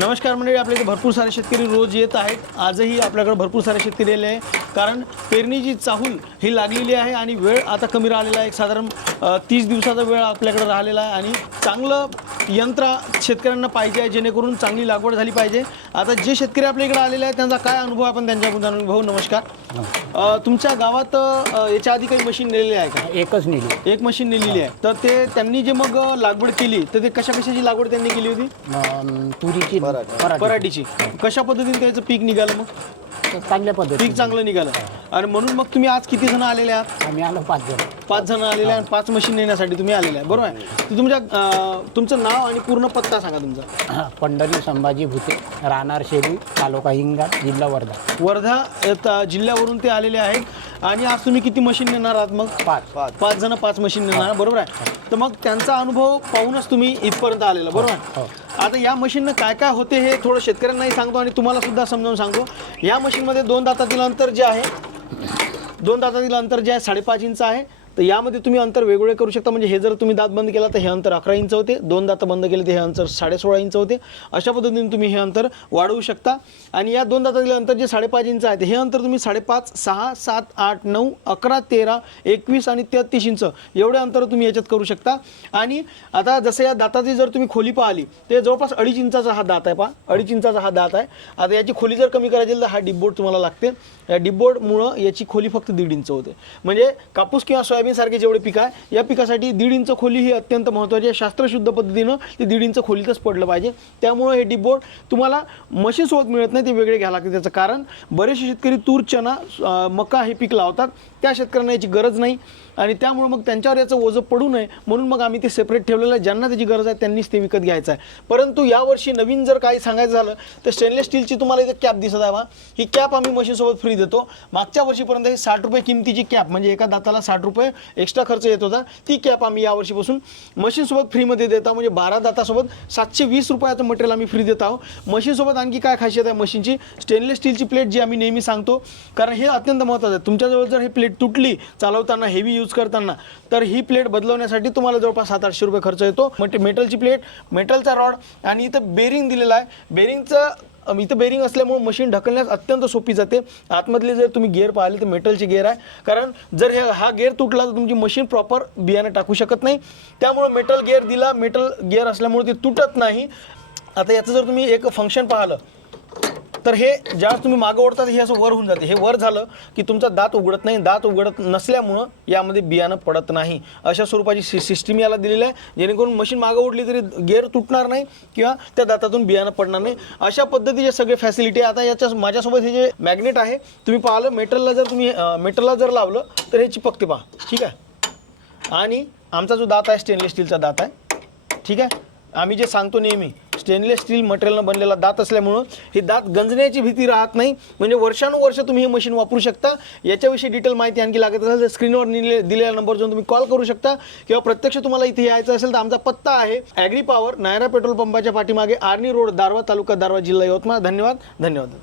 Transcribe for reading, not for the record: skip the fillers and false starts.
नमस्कार मंडळी, आपल्याकडे भरपूर सारे शेतकरी रोज येत आहेत. आजही आपल्याकडे भरपूर सारे शेतकरी आले आहे, कारण पेरणीची चाहूल ही लागलेली आहे आणि वेळ आता कमी राहिलेला आहे. एक साधारण 30 दिवसाचा वेळ आपल्याकडे राहिलेला आहे आणि चांगलं यंत्र शेतकऱ्यांना पाहिजे आहे, जेणेकरून चांगली लागवड झाली पाहिजे. आता जे शेतकरी आपल्या इकडे आलेले आहेत त्यांचा काय अनुभव आपण त्यांच्याकडून जाणून घेऊ. नमस्कार. तुमच्या गावात याच्या आधी काही मशीन नेलेली आहे का? एकच नेली. एक मशीन नेलेली आहे. तर ते त्यांनी जे मग लागवड केली तर ते कशाची लागवड त्यांनी केली होती? तुरीची पराठीची. कशा पद्धतीने त्याचं पीक निघालं? मग चांगल्या पद्धती पीक चांगलं निघालं. आणि म्हणून मग तुम्ही आज किती जण आलेले आहात? आम्ही आलो 5 जण. 5 जण आलेले आणि 5 मशीन नेण्यासाठी तुम्ही आलेले आहे, बरोबर आहे? तर तुमचं नाव आणि पूर्ण पत्ता सांगा तुमचा. पंढरी संभाजी भुते, राहणार शेलू, तालुका हिंगणघाट, जिल्हा वर्धा. वर्धा जिल्ह्यावरून ते आलेले आहेत. आणि आज तुम्ही किती मशीन नेणार आहात? मग 5 जण 5 मशीन नेणार, बरोबर आहे? तर मग त्यांचा अनुभव पाहूनच तुम्ही इथपर्यंत आलेला, बरोबर आहे? आता या मशीननं काय काय होते हे थोडं शेतकऱ्यांनाही सांगतो आणि तुम्हाला सुद्धा समजावून सांगतो. या मशीनमध्ये 2 दातातील अंतर जे आहे 5.5 इंच आहे. तर यामध्ये तुम्ही अंतर वेगवेगळे करू शकता. म्हणजे हे जर तुम्ही दात बंद केला तर हे अंतर 11 इंच होते, 2 दात बंद केले तर हे अंतर 16.5 इंच होते. अशा पद्धतीने तुम्ही हे अंतर वाढवू शकता. आणि या 2 दातातील अंतर जे 5.5 इंच आहे हे अंतर तुम्ही 5.5, 6, 7, 8, 9, 11, 13, 21 आणि 33 इंच एवढे अंतर तुम्ही याच्यात करू शकता. आणि आता जसं या दाताची जर तुम्ही खोली पाहिली ते जवळपास 2.5 इंचाचा हा दात आहे. 2.5 इंचाचा हा दात आहे. आता याची खोली जर कमी करायची तर हा डिपबोर्ड तुम्हाला लागते. या डिपबोर्डमुळं याची खोली फक्त 1.5 इंच होते. म्हणजे कापूस किंवा सोयाबीन सारखे जेवढे पीक आहे या पिकासाठी 1.5 इंच खोली ही अत्यंत महत्त्वाची आहे. शास्त्रशुद्ध पद्धतीनं ते 1.5 इंच खोलीतच पडलं पाहिजे. त्यामुळे हे डिपबोर्ड तुम्हाला मशीनसोबत मिळत नाही, ते वेगळे घ्यायला लागते. त्याचं कारण बरेचसे शेतकरी तूर, चना, मका हे पीक लावतात. त्या शेतकऱ्यांना याची गरज नाही आणि त्यामुळे मग त्यांच्यावर याचं ओझं पडू नये म्हणून मग आम्ही ते सेपरेट ठेवलेलं आहे. ज्यांना त्याची गरज आहे त्यांनीच ते विकत घ्यायचं आहे. परंतु यावर्षी नवीन जर काही सांगायचं झालं तर स्टेनलेस स्टीलची तुम्हाला इथे कॅप दिसत आहे बा, ही कॅप आम्ही मशीनसोबत फ्री देतो. मागच्या वर्षीपर्यंत ही 60 रुपये किमतीची कॅप, म्हणजे एका दाताला 60 रुपये एक्स्ट्रा खर्च येत होता, ती कॅप आम्ही यावर्षीपासून मशीनसोबत फ्रीमध्ये देत आहोत. म्हणजे 12 दातासोबत 720 रुपयाचं मटेरियल आम्ही फ्री देत आहोत. मशीनसोबत आणखी काय खासियत आहे मशीनची? स्टेनलेस स्टीलची प्लेट जी आम्ही नेहमी सांगतो, कारण हे अत्यंत महत्त्वाचं आहे. तुमच्याजवळ जर ही प्लेट तुटली चालवताना, हेवी यूज करताना, तर ही प्लेट बदलवण्यासाठी तुम्हाला जवळपास 700-800 रुपये खर्च येतो. मेटलची प्लेट, मेटलचा रॉड आणि इथं बेरिंग दिलेला आहे. इथं बेरिंग असल्यामुळे मशीन ढकलण्यास अत्यंत सोपी जाते. आतमधले जर तुम्ही गिअर पाहिले तर मेटलचे गिअर आहे, कारण जर हा गिअर तुटला तर तुमची मशीन प्रॉपर बियाणं टाकू शकत नाही. त्यामुळे मेटल गिअर दिला, मेटल गिअर असल्यामुळे ते तुटत नाही. आता याचं जर तुम्ही एक फंक्शन पाहिलं तर हे ज्यावेळेस तुम्ही मागं ओढतात हे असं वर होऊन जाते. हे वर झालं की तुमचा दात उघडत नाही. दात उघडत नसल्यामुळं यामध्ये बियाणं पडत नाही. अशा स्वरूपाची सिस्टीम याला दिलेली आहे, जेणेकरून मशीन मागं ओढली तरी गिअर तुटणार नाही किंवा त्या दातातून बियाणं पडणार नाही. अशा पद्धतीचे सगळे फॅसिलिटी. आता याच्या माझ्यासोबत हे जे मॅग्नेट आहे तुम्ही पाहिलं, मेटलला जर लावलं तर हे चिपकते पहा, ठीक आहे? आणि आमचा जो दात आहे स्टेनलेस स्टीलचा दात आहे, ठीक आहे? आम्ही जे सांगतो नेहमी, स्टेनलेस स्टील मटेरियलनं बनलेला दात असल्यामुळं हे दात गंजण्याची भीती राहत नाही. म्हणजे वर्षानुवर्ष तुम्ही हे मशीन वापरू शकता. याच्याविषयी डिटेल माहिती आणखी लागत असेल तर स्क्रीनवर दिलेल्या नंबरवर जाऊन तुम्ही कॉल करू शकता किंवा प्रत्यक्ष तुम्हाला इथे यायचं असेल तर आमचा पत्ता आहे ॲग्री पॉवर, नायरा पेट्रोल पंपाच्या पाठीमागे, आर्नी रोड, दारवा, तालुका दारवा, जिल्हा यवतमाळ. धन्यवाद.